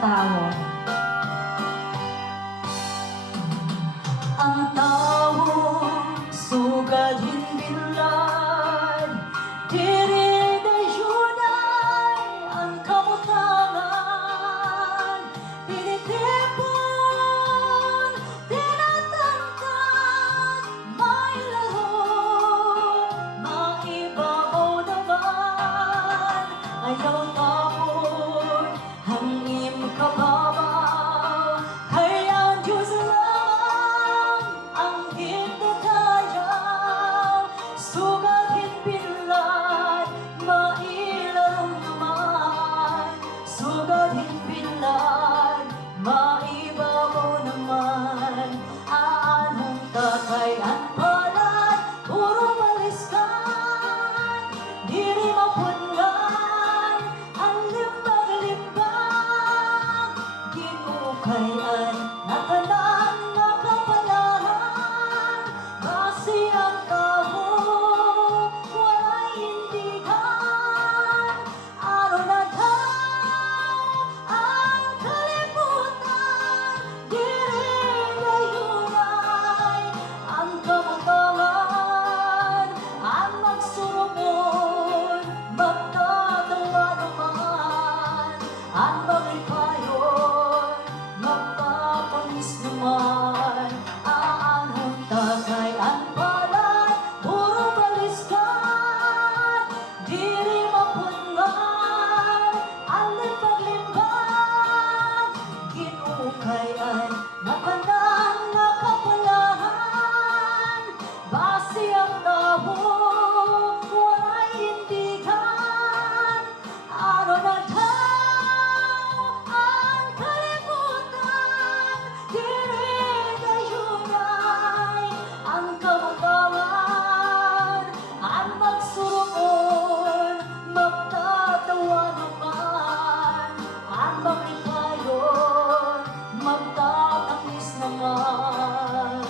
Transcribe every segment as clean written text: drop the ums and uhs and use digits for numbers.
tao. Ang tao, sugad hinbilad, diri dayunay ang kamutangan. Pinitipon, tinatangkad, may laro, maibabaw naman. Ayaw tapon, hangim kababaw, kaya ang Diyos lang ang hinatayaw. Sugat hinbilad, mailarong naman. Sugat hinbilad, maibabaw naman. Aanong tatay ang palad, puro baliskan, diri mapungan ang limbag-limbag. Ginukayan na tanan na kapalaran, basi ang tao, walay indigan. Araw na daw ang kalibutan, diri dayunay ang kamutangan. Ang magsurumon, magtatawa naman. Ang maglipayon, magpapanis naman. Aanong tagay ang palad, puro baliskan, diri mapungan ang limbag-limbag. Ginukayan na kanan na kapalaran, basi ang tao, walay indigan. Araw na daw ang kalibutan, diri dayunay ang kamutangan. Ang magsurumon, magtatawa naman. Ang maglipayon, magtatamis naman.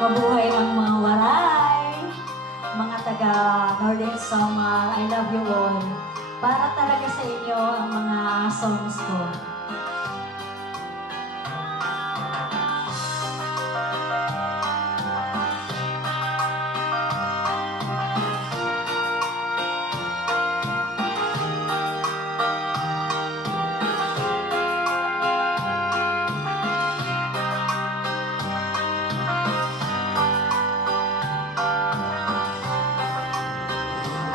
Mabuhay ang mga waray, mga taga Northern Samar, I love you all. Para talaga sa inyo ang mga songs ko.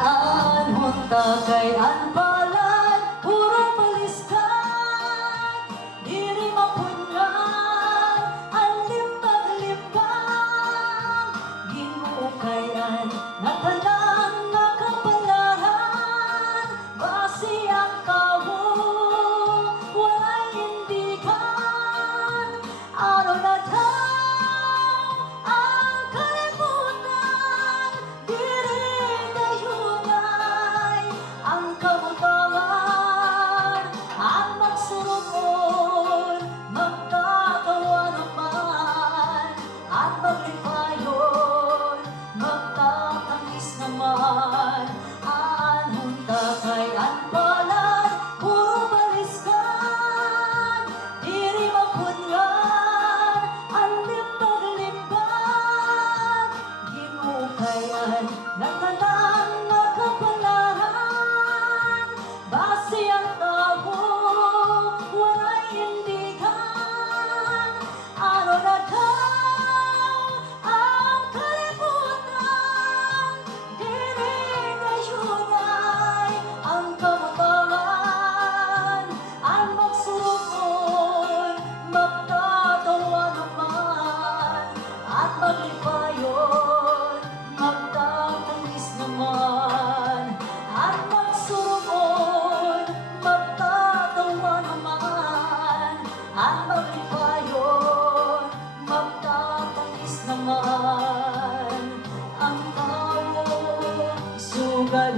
Anong tagay ang palad, puro baliskan, diri mapungan ang limbag-limbag. Ginukayan na tanan na kapalaran, basi ang tao, walay indigan. Araw na daw ang kalibutan, diri dayunay ang kamutangan. Ang magsurumon, magtatawa naman. Ang maglipayon, magtatamis naman. Anong tagay ang palad, puro baliskan, diri mapungan ang limbag-limbag. Ginukayan na tanan na kapalaran, basi ang tao, walay indigan. Araw na daw ang kalibutan, diri dayunay ang kamutangan. Ang magsurumon, magtatawa naman. At maglipayon, magtatamis naman. At magsurumon, magtatawa naman. At maglipayon, magtatamis naman. Ang tao, sugal